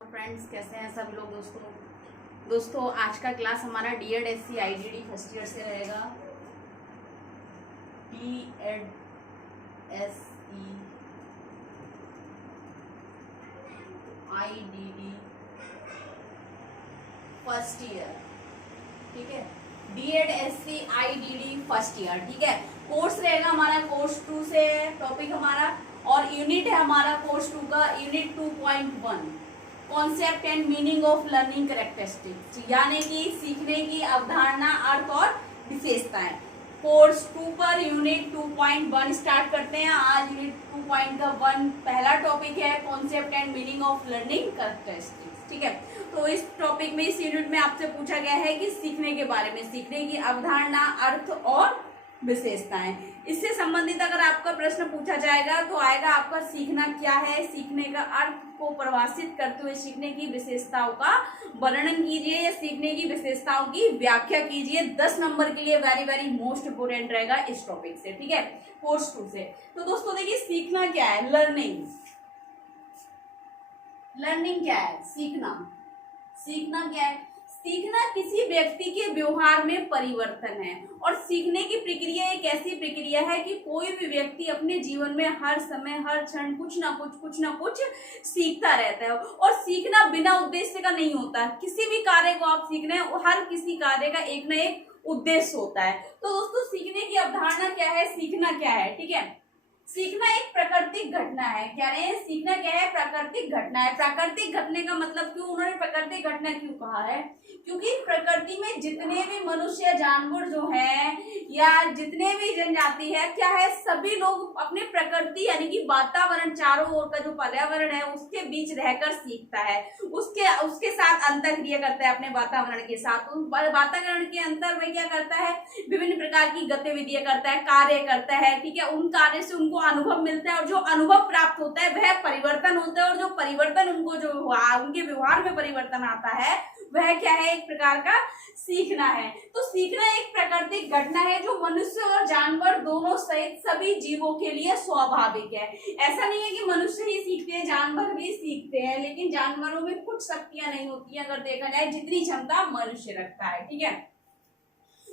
Friends, कैसे हैं सब लोग। दोस्तों आज का क्लास हमारा DEd SC IDD first year से रहेगा। DEd SC IDD first year, ठीक है। DEd SC IDD first year, ठीक है। कोर्स रहेगा हमारा कोर्स 2 से, टॉपिक हमारा और यूनिट है हमारा कोर्स 2 का unit 2.1 concept and meaning of learning characteristics, यानी कि सीखने की अवधारणा, अर्थ और विशेषताएं। कोर्स 2 पर यूनिट 2.1 स्टार्ट करते हैं। आज यूनिट 2.1 पहला टॉपिक है concept and meaning of learning characteristics, ठीक है। तो इस टॉपिक में, इस यूनिट में आपसे पूछा गया है कि सीखने के बारे में, सीखने की अवधारणा, अर्थ और विशेषताएं। इससे संबंधित अगर आपका प्रश्न पूछा जाएगा तो आएगा आपका सीखना क्या है, सीखने का अर्थ को परिभाषित करते हुए सीखने की विशेषताओं का वर्णन कीजिए या सीखने की विशेषताओं की व्याख्या कीजिए। 10 नंबर के लिए वेरी वेरी मोस्ट इंपोर्टेंट रहेगा इस टॉपिक से, ठीक है, कोर्स 2 से। तो दोस्तों देखिए, सीखना क्या है, लर्निंग क्या है, सीखना क्या है। सीखना किसी व्यक्ति के व्यवहार में परिवर्तन है और सीखने की प्रक्रिया एक ऐसी प्रक्रिया है कि कोई भी व्यक्ति अपने जीवन में हर समय हर क्षण कुछ ना कुछ सीखता रहता है। और सीखना बिना उद्देश्य का नहीं होता। किसी भी कार्य को आप सीख रहे हैं, हर किसी कार्य का एक ना एक उद्देश्य होता है। तो दोस्तों सीखने की अवधारणा क्या है, सीखना क्या है, ठीक है। सीखना एक प्राकृतिक घटना है। क्या है, सीखना क्या है, प्राकृतिक घटना है। प्राकृतिक घटने का मतलब, क्यों उन्होंने प्राकृतिक घटना क्यों कहा है, क्योंकि प्रकृति में जितने भी मनुष्य, जानवर जो है या जितने भी जनजाति है, क्या है, सभी लोग अपने प्रकृति यानी कि वातावरण, चारों ओर का जो पर्यावरण है उसके बीच रहकर सीखता है, उसके साथ अंतरक्रिया करता है, अपने वातावरण के साथ। वातावरण के अंतर में क्या करता है, विभिन्न प्रकार की गतिविधियां करता है, कार्य करता है, ठीक है। उन कार्य से उनको अनुभव मिलता है और जो अनुभव प्राप्त होता है वह परिवर्तन होता है, और जो परिवर्तन उनको जो उनके व्यवहार में परिवर्तन आता है वह क्या है, एक प्रकार का सीखना है। तो सीखना एक प्राकृतिक घटना है जो मनुष्य और जानवर दोनों सहित सभी जीवों के लिए स्वाभाविक है। ऐसा नहीं है कि मनुष्य ही सीखते हैं, जानवर भी सीखते हैं, लेकिन जानवरों में कुछ शक्तियां नहीं होती है अगर देखा जाए जितनी क्षमता मनुष्य रखता है, ठीक है।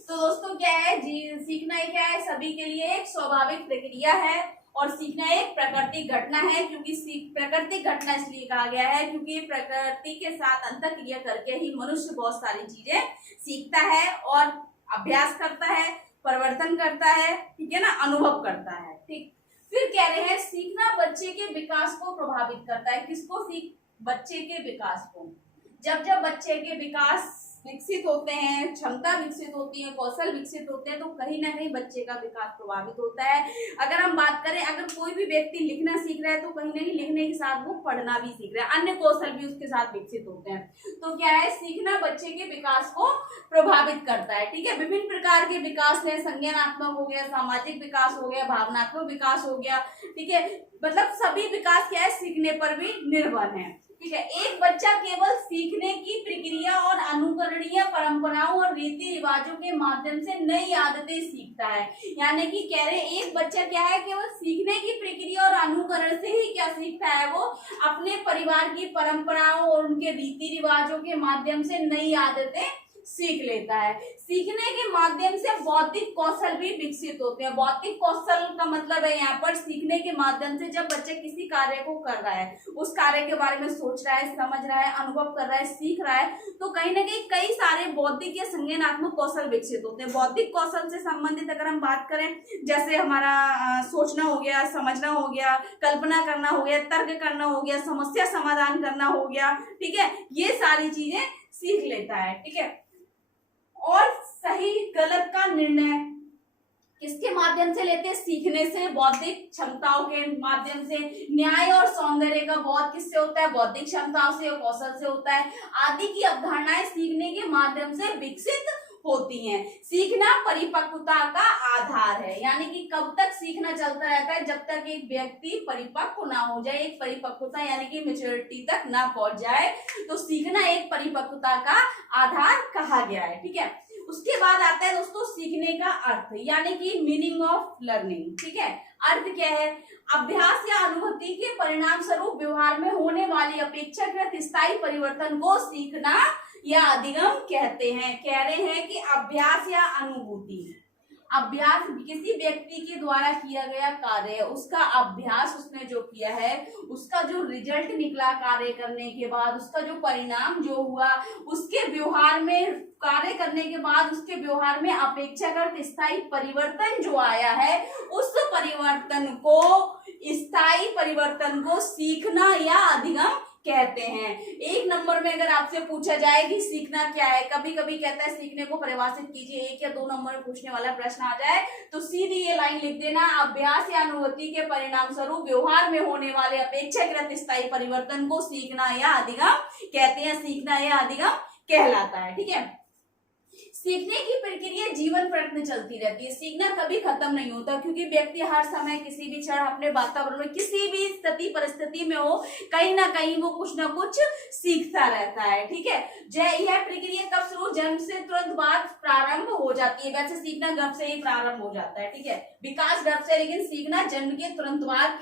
तो दोस्तों क्या है, सीखना क्या है, सभी के लिए एक स्वाभाविक प्रक्रिया है और सीखना एक प्राकृतिक घटना है। क्योंकि प्राकृतिक घटना इसलिए कहा गया है क्योंकि प्रकृति के साथ अंतरक्रिया करके ही मनुष्य बहुत सारी चीजें सीखता है और अभ्यास करता है, परिवर्तन करता है, ठीक है ना, अनुभव करता है, ठीक। फिर कह रहे हैं सीखना बच्चे के विकास को प्रभावित करता है। किसको, बच्चे के विकास को। जब बच्चे के विकास विकसित होते हैं, क्षमता विकसित होती है, कौशल विकसित होते हैं, तो कहीं ना कहीं बच्चे का विकास प्रभावित होता है। अगर हम बात करें, अगर कोई भी व्यक्ति लिखना सीख रहा है तो कहीं ना कहीं लिखने के साथ वो पढ़ना भी सीख रहा है, अन्य कौशल भी उसके साथ विकसित होते हैं। तो क्या है, सीखना बच्चे के विकास को प्रभावित करता है, ठीक है। विभिन्न प्रकार के विकास है, संज्ञानात्मक हो गया, सामाजिक विकास हो गया, भावनात्मक विकास हो गया, ठीक है। मतलब सभी विकास क्या है, सीखने पर भी निर्भर है, ठीक है। एक बच्चा केवल सीखने की प्रक्रिया और अनुकरणीय परंपराओं और रीति रिवाजों के माध्यम से नई आदतें सीखता है। यानी कि कह रहे एक बच्चा क्या है, केवल सीखने की प्रक्रिया और अनुकरण से ही क्या सीखता है, वो अपने परिवार की परंपराओं और उनके रीति रिवाजों के माध्यम से नई आदतें सीख लेता है। सीखने के माध्यम से बौद्धिक कौशल भी विकसित होते हैं। बौद्धिक कौशल का मतलब है यहाँ पर सीखने के माध्यम से जब बच्चा किसी कार्य को कर रहा है, उस कार्य के बारे में सोच रहा है, समझ रहा है, अनुभव कर रहा है, सीख रहा है, तो कहीं ना कहीं कई सारे बौद्धिक या संज्ञानात्मक कौशल विकसित होते हैं। बौद्धिक कौशल से संबंधित अगर हम बात करें, जैसे हमारा सोचना हो गया, समझना हो गया, कल्पना करना हो गया, तर्क करना हो गया, समस्या समाधान करना हो गया, ठीक है, ये सारी चीजें सीख लेता है, ठीक है। और सही गलत का निर्णय किसके माध्यम से लेते हैं, सीखने से, बौद्धिक क्षमताओं के माध्यम से। न्याय और सौंदर्य का बोध किससे होता है, बौद्धिक क्षमताओं से और कौशल से होता है। आदि की अवधारणाएं सीखने के माध्यम से विकसित होती हैं। सीखना परिपक्वता का आधार है, यानी कि कब तक सीखना चलता रहता है, जब तक एक व्यक्ति परिपक्व ना हो जाए, एक परिपक्वता यानी कि मैच्योरिटी तक ना पहुंच जाए, तो सीखना एक परिपक्वता का आधार कहा गया है, ठीक है। उसके बाद आता है दोस्तों सीखने का अर्थ, यानी कि मीनिंग ऑफ लर्निंग, ठीक है। अर्थ क्या है? अभ्यास या अनुभूति के परिणाम स्वरूप व्यवहार में होने वाली अपेक्षाकृत स्थायी परिवर्तन को सीखना या अधिगम कहते हैं। कह रहे हैं कि अभ्यास या अनुभूति, अभ्यास किसी व्यक्ति के द्वारा किया गया कार्य है, उसका अभ्यास उसने जो किया है, उसका जो रिजल्ट निकला कार्य करने के बाद, उसका जो परिणाम जो हुआ, उसके व्यवहार में कार्य करने के बाद उसके व्यवहार में अपेक्षाकृत स्थायी परिवर्तन जो आया है, उस परिवर्तन को, स्थायी परिवर्तन को सीखना या अधिगम कहते हैं। एक नंबर में अगर आपसे पूछा जाए कि सीखना क्या है, कभी कभी कहता है सीखने को परिभाषित कीजिए, 1 या 2 नंबर में पूछने वाला प्रश्न आ जाए तो सीधी ये लाइन लिख देना, अभ्यास या अनुभूति के परिणाम स्वरूप व्यवहार में होने वाले अपेक्षाकृत स्थायी परिवर्तन को सीखना या अधिगम कहते हैं, सीखना या अधिगम कहलाता है। ठीक है, सीखने की प्रक्रिया जीवन प्रयत्न चलती रहती है, सीखना कभी खत्म नहीं होता, क्योंकि व्यक्ति हर समय किसी भी क्षण अपने वातावरण में किसी भी स्थिति परिस्थिति में हो, कहीं ना कहीं वो कुछ ना कुछ सीखता रहता है। ठीक है, यह प्रक्रिया कब शुरू? जन्म से तुरंत बाद प्रारंभ हो जाती है। वैसे सीखना गर्भ से ही प्रारंभ हो जाता है, ठीक है, विकास गर्भ से, लेकिन सीखना जन्म के तुरंत बाद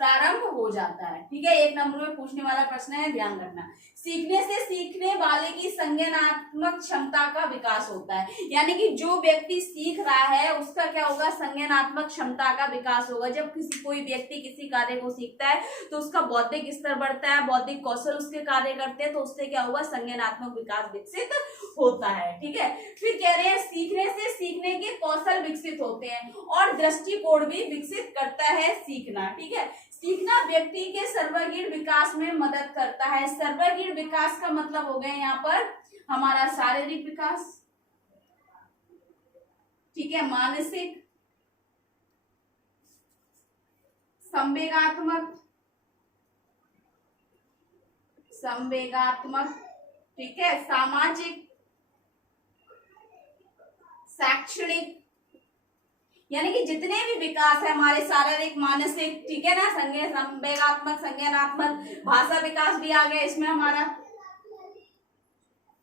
प्रारंभ हो जाता है। ठीक है, 1 नंबर में पूछने वाला प्रश्न है, ध्यान रखना। सीखने से सीखने वाले की संज्ञानात्मक क्षमता का विकास होता है, यानी कि जो व्यक्ति सीख रहा है उसका क्या होगा? संज्ञानात्मक क्षमता का विकास होगा। जब कोई व्यक्ति किसी कार्य को सीखता है तो उसका बौद्धिक स्तर बढ़ता है, बौद्धिक कौशल उसके कार्य करते हैं, तो उससे क्या होगा? संज्ञानात्मक विकास विकसित होता है। ठीक है, फिर कह रहे हैं सीखने से सीखने के कौशल विकसित होते हैं और दृष्टिकोण भी विकसित करता है सीखना। ठीक है, सीखना व्यक्ति के सर्वांगीण विकास में मदद करता है। सर्वांगीण विकास का मतलब हो गया यहाँ पर हमारा शारीरिक विकास, ठीक है, मानसिक, संवेगात्मक, ठीक है, सामाजिक, शैक्षणिक, यानी कि जितने भी विकास है हमारे शारीरिक, मानसिक, ठीक है ना, संवेगात्मक, संज्ञानात्मक, भाषा विकास भी आ गया इसमें हमारा।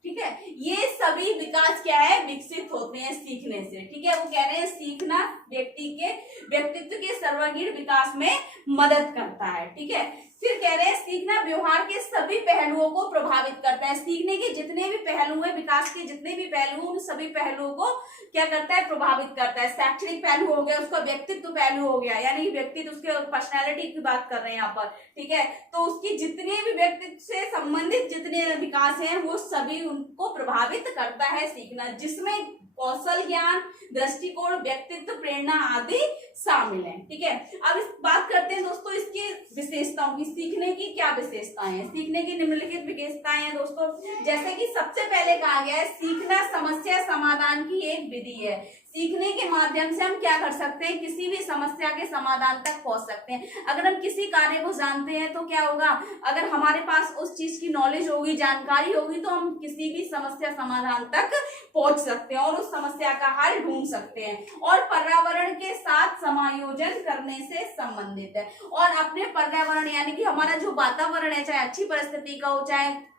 ठीक है, ये सभी विकास क्या है? विकसित होते हैं सीखने से। ठीक है, वो कह रहे हैं सीखना व्यक्ति के व्यक्तित्व के सर्वांगीण विकास में मदद करता है। ठीक है, फिर कह रहे हैं सीखना व्यवहार के सभी पहलुओं को प्रभावित करता है। सीखने के जितने भी पहलू हैं, विकास के जितने भी पहलू, उन सभी पहलुओं को क्या करता है? प्रभावित करता है। शैक्षणिक पहलू हो गया, उसका व्यक्तित्व पहलू हो गया, यानी व्यक्तित्व, उसके पर्सनैलिटी की बात कर रहे हैं यहाँ पर। ठीक है, तो उसकी जितने भी व्यक्तित्व से संबंधित जितने विकास हैं वो सभी उनको प्रभावित करता है सीखना, जिसमें कौशल, ज्ञान, दृष्टिकोण, व्यक्तित्व, प्रेरणा आदि शामिल है। ठीक है, अब इस बात करते हैं दोस्तों इसकी विशेषताओं की। सीखने की क्या विशेषताएं हैं? सीखने की निम्नलिखित विशेषताएं हैं दोस्तों, जैसे कि सबसे पहले कहा गया है सीखना समस्या समाधान की एक विधि है। सीखने के माध्यम से हम क्या कर सकते हैं? किसी भी समस्या के समाधान तक पहुंच सकते हैं। अगर हम किसी कार्य को जानते हैं तो क्या होगा? अगर हमारे पास उस चीज की नॉलेज होगी, जानकारी होगी, तो हम किसी भी समस्या समाधान तक पहुंच सकते हैं और उस समस्या का हल ढूंढ सकते हैं। और पर्यावरण के साथ समायोजन करने से संबंधित है। और अपने पर्यावरण यानी कि हमारा जो वातावरण है, चाहे अच्छी परिस्थिति का हो, चाहे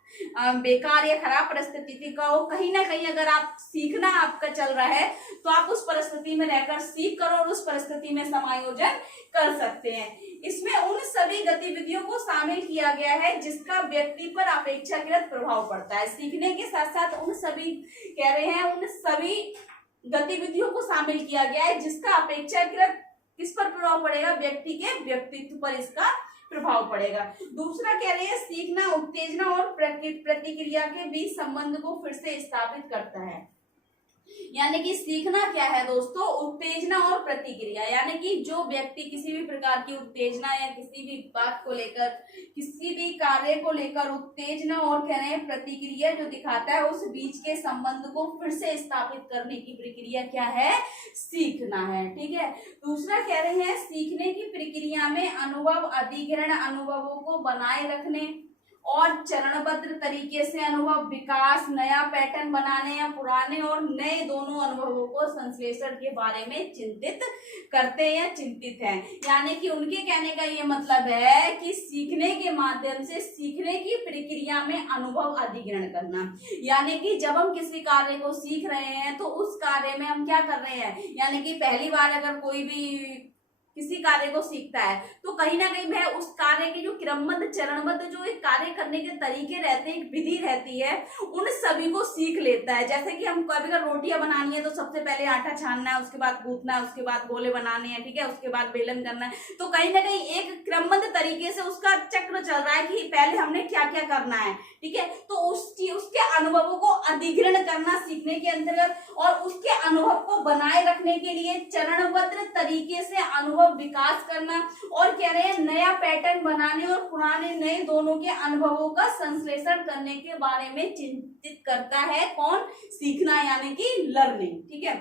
बेकार या खराब परिस्थिति का हो, कहीं ना कहीं अगर आप सीखना आपका चल रहा है तो आप उस परिस्थिति में रहकर सीख कर और उस परिस्थिति में समायोजन कर सकते हैं। इसमें उन सभी गतिविधियों को शामिल किया गया है जिसका व्यक्ति पर अपेक्षाकृत प्रभाव पड़ता है। सीखने के साथ साथ उन सभी कह रहे हैं उन सभी गतिविधियों को शामिल किया गया है जिसका अपेक्षाकृत किस पर प्रभाव पड़ेगा? व्यक्ति के व्यक्तित्व पर इसका प्रभाव पड़ेगा। दूसरा कह रहे हैं सीखना उत्तेजना और प्रतिक्रिया के बीच संबंध को फिर से स्थापित करता है। यानी कि सीखना क्या है दोस्तों? उत्तेजना और प्रतिक्रिया, यानी कि जो व्यक्ति किसी भी प्रकार की उत्तेजना या किसी भी बात को लेकर, किसी भी कार्य को लेकर उत्तेजना और कह रहे हैं प्रतिक्रिया जो दिखाता है, उस बीच के संबंध को फिर से स्थापित करने की प्रक्रिया क्या है? सीखना है। ठीक है, दूसरा कह रहे हैं सीखने की प्रक्रिया में अनुभव, अधिग्रहण, अनुभवों को बनाए रखने और चरणबद्ध तरीके से अनुभव विकास, नया पैटर्न बनाने या पुराने और नए दोनों अनुभवों को संश्लेषण के बारे में चिंतित करते हैं या चिंतित हैं। यानी कि उनके कहने का ये मतलब है कि सीखने के माध्यम से सीखने की प्रक्रिया में अनुभव अधिग्रहण करना, यानी कि जब हम किसी कार्य को सीख रहे हैं तो उस कार्य में हम क्या कर रहे हैं? यानी कि पहली बार अगर कोई भी किसी कार्य को सीखता है तो कहीं ना कहीं वह उस कार्य के जो क्रमबद्ध चरणबद्ध जो एक कार्य करने के तरीके रहते हैं, एक विधि रहती है, उन सभी को सीख लेता है। जैसे कि हम कभी अगर रोटियां बनानी है तो सबसे पहले आटा छानना है, उसके बाद गूंथना है, उसके बाद गोले बनाने हैं, ठीक है, उसके बाद बेलन करना है। तो कहीं ना कहीं एक क्रमबद्ध तरीके से उसका चक्र चल रहा है कि पहले हमने क्या क्या करना है, ठीक है। तो उसके अनुभवों को अधिग्रहण करना सीखने के अंतर्गत, और उसके अनुभव को बनाए रखने के लिए चरणबद्ध तरीके से अनुभव विकास करना, और कह रहे हैं नया पैटर्न बनाने और पुराने नए दोनों के अनुभवों का संश्लेषण करने के बारे में चिंतित करता है। कौन? सीखना, यानी कि लर्निंग, ठीक है।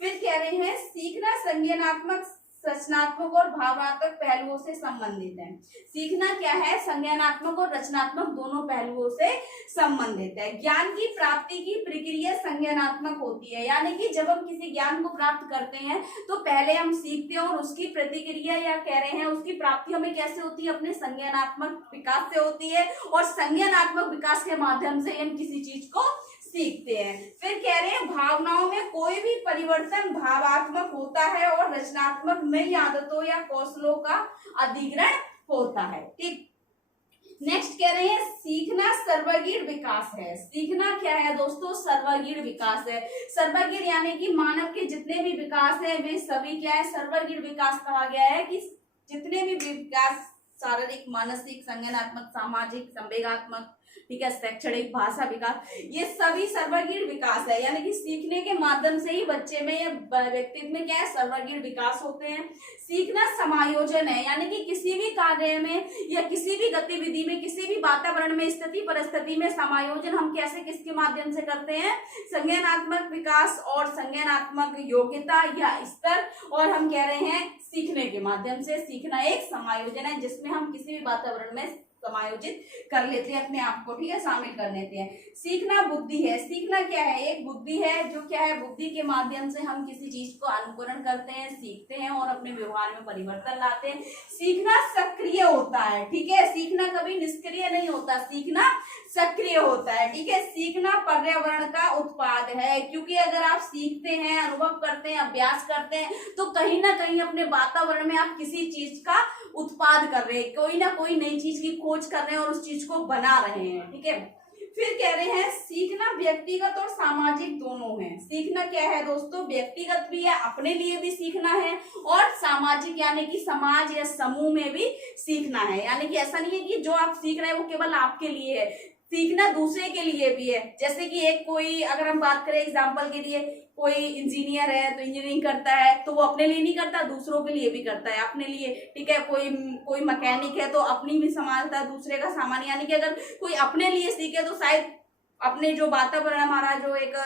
फिर कह रहे हैं सीखना संज्ञानात्मक, रचनात्मक और भावनात्मक पहलुओं से संबंधित है। सीखना क्या है? संज्ञानात्मक और रचनात्मक दोनों पहलुओं से संबंधित है। ज्ञान की प्राप्ति की प्रक्रिया संज्ञानात्मक होती है, यानी कि जब हम किसी ज्ञान को प्राप्त करते हैं तो पहले हम सीखते हैं और उसकी प्रतिक्रिया या कह रहे हैं उसकी प्राप्ति हमें कैसे होती है? अपने संज्ञानात्मक विकास से होती है, और संज्ञानात्मक विकास के माध्यम से हम किसी चीज को सीखते हैं। फिर कह रहे हैं भावनाओं में कोई भी परिवर्तन भावात्मक होता है और रचनात्मक नई आदतों या कौशलों का अधिग्रहण होता है, ठीक। नेक्स्ट कह रहे हैं सीखना सर्वगीण विकास है। सीखना क्या है दोस्तों? सर्वगीण विकास है। सर्वगीण यानी कि मानव के जितने भी विकास है वे सभी क्या है? सर्वगीण विकास कहा गया है कि जितने भी विकास, शारीरिक, मानसिक, संज्ञानात्मक, सामाजिक, संवेगात्मक, ठीक है, शैक्षणिक, भाषा विकास, ये सभी सर्वगीण विकास है। यानी कि सीखने के माध्यम से ही बच्चे में या व्यक्तित्व में क्या है? सर्वगीण विकास होते हैं। सीखना समायोजन है, यानी कि किसी भी कार्य में या किसी भी गतिविधि में, किसी भी वातावरण में, स्थिति परिस्थिति में समायोजन हम कैसे, किसके माध्यम से करते हैं? संज्ञानात्मक विकास और संज्ञानात्मक योग्यता या स्तर, और हम कह रहे हैं सीखने के माध्यम से। सीखना एक समायोजन है जिसमें हम किसी भी वातावरण में समायोजित कर लेते हैं अपने आप को, ठीक है, शामिल कर लेते हैं। सीखना बुद्धि है। सीखना क्या है? एक बुद्धि है जो क्या है? बुद्धि के माध्यम से हम किसी चीज को अनुकरण करते हैं, सीखते हैं और अपने व्यवहार में परिवर्तन लाते हैं। सीखना सक्रिय होता है, ठीक है, सीखना कभी निष्क्रिय नहीं होता, सीखना सक्रिय होता है, ठीक है। सीखना पर्यावरण का उत्पाद है, क्योंकि अगर आप सीखते हैं, अनुभव करते हैं, अभ्यास करते हैं तो कहीं ना कहीं अपने वातावरण में आप किसी चीज का उत्पाद कर रहे हैं, कोई ना कोई नई चीज की खोज कर रहे हैं और उस चीज को बना रहे हैं, ठीक है। फिर कह रहे हैं सीखना व्यक्तिगत और सामाजिक दोनों है। सीखना क्या है दोस्तों? व्यक्तिगत भी है, अपने लिए भी सीखना है, और सामाजिक यानी कि समाज या समूह में भी सीखना है। यानी कि ऐसा नहीं है कि जो आप सीख रहे हैं वो केवल आपके लिए है, सीखना दूसरे के लिए भी है। जैसे कि एक कोई, अगर हम बात करें एग्जाम्पल के लिए, कोई इंजीनियर है तो इंजीनियरिंग करता है तो वो अपने लिए नहीं करता, दूसरों के लिए भी करता है, अपने लिए, ठीक है। कोई मैकेनिक है तो अपनी भी संभालता है, दूसरे का सामान। यानी कि अगर कोई अपने लिए सीखे तो शायद अपने जो वातावरण, हमारा जो एक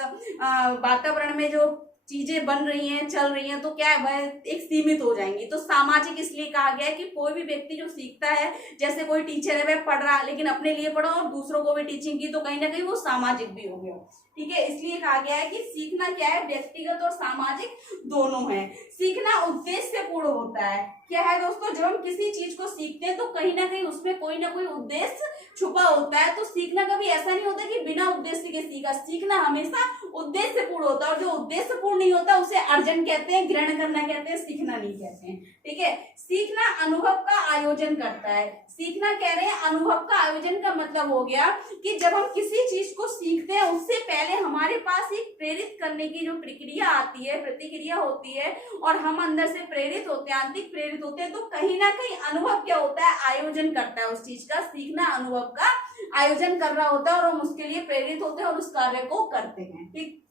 वातावरण में जो चीजें बन रही हैं, चल रही हैं, तो क्या है, वह एक सीमित हो जाएंगी। तो सामाजिक इसलिए कहा गया है कि कोई भी व्यक्ति जो सीखता है, जैसे कोई टीचर है वह पढ़ रहा है लेकिन अपने लिए पढ़ा और दूसरों को भी टीचिंग की, तो कहीं ना कहीं वो सामाजिक भी हो गया, ठीक है। इसलिए कहा गया है कि सीखना क्या है? व्यक्तिगत और सामाजिक दोनों है। सीखना उद्देश्य पूर्ण होता है। क्या है दोस्तों? जब हम किसी चीज को सीखते हैं तो कहीं ना कहीं उसमें कोई ना कोई उद्देश्य छुपा होता है। तो सीखना कभी ऐसा नहीं होता कि बिना उद्देश्य के सीखा। सीखना हमेशा उद्देश्य पूर्ण होता है, और जो उद्देश्य पूर्ण नहीं होता उसे अर्जन कहते हैं, ग्रहण करना कहते हैं, सीखना नहीं कहते हैं, ठीक है। सीखना अनुभव का आयोजन करता है। सीखना कह रहे हैं अनुभव का आयोजन का मतलब हो गया कि जब हम किसी चीज को सीखते हैं उससे पहले हमारे पास एक प्रेरित करने की जो प्रक्रिया आती है, प्रतिक्रिया होती है, और हम अंदर से प्रेरित होते हैं, आंतरिक प्रेरित होते हैं। तो कहीं ना कहीं अनुभव क्या होता है? आयोजन करता है उस चीज का। सीखना अनुभव का आयोजन कर रहा होता है और हम उसके लिए प्रेरित होते हैं और उस कार्य को करते हैं, ठीक।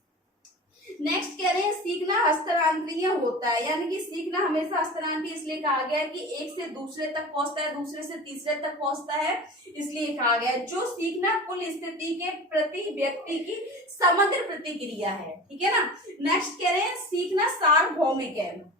नेक्स्ट कह रहे हैं सीखना हस्तांतरणीय होता है। यानी कि सीखना हमेशा हस्तांतरणीय इसलिए कहा गया है कि एक से दूसरे तक पहुंचता है, दूसरे से तीसरे तक पहुंचता है, इसलिए कहा गया है। जो सीखना कुल स्थिति के प्रति व्यक्ति की समग्र प्रतिक्रिया है, ठीक है ना। नेक्स्ट कह रहे हैं सीखना सार्वभौमिक है।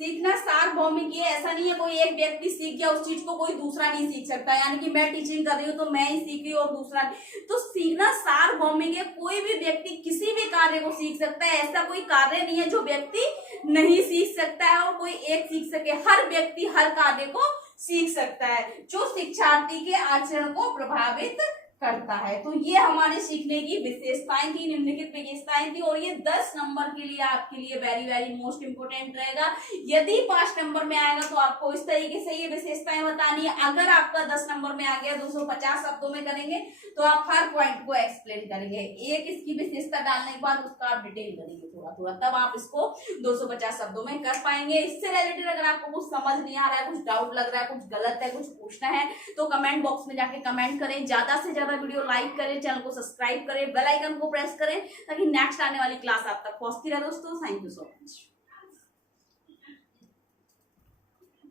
सीखना सार्वभौमिक है, ऐसा नहीं है कोई एक व्यक्ति सीख गया उस चीज को कोई दूसरा नहीं सीख सकता। यानी कि मैं टीचिंग कर रही हूँ तो मैं ही सीख रही हूँ और दूसरा नहीं। तो सीखना सार्वभौमिक है, कोई भी व्यक्ति किसी भी कार्य को सीख सकता है। ऐसा कोई कार्य नहीं है जो व्यक्ति नहीं सीख सकता है और कोई एक सीख सके। हर व्यक्ति हर कार्य को सीख सकता है जो शिक्षार्थी के आचरण को प्रभावित करता है। तो ये हमारे सीखने की विशेषताएं थी, निम्नलिखित विशेषताएं थी, और ये 10 नंबर के लिए आपके लिए वेरी वेरी मोस्ट इंपोर्टेंट रहेगा। यदि 5 नंबर में आएगा तो आपको इस तरीके से ये विशेषताएं बतानी है। अगर आपका 10 नंबर में आ गया, 250 शब्दों में करेंगे, तो आप हर पॉइंट को एक्सप्लेन करेंगे, एक इसकी विशेषता डालने के बाद उसका आप डिटेल करेंगे थोड़ा थोड़ा, तब आप इसको 250 शब्दों में कर पाएंगे। इससे रिलेटेड अगर आपको कुछ समझ नहीं आ रहा है, कुछ डाउट लग रहा है, कुछ गलत है, कुछ पूछना है, तो कमेंट बॉक्स में जाके कमेंट करें। ज्यादा से ज्यादा वीडियो लाइक करें, चैनल को सब्सक्राइब करें, बेल आइकन को प्रेस करें, ताकि नेक्स्ट आने वाली क्लास आप तक पहुंचती रहे। दोस्तों, थैंक यू सो मच।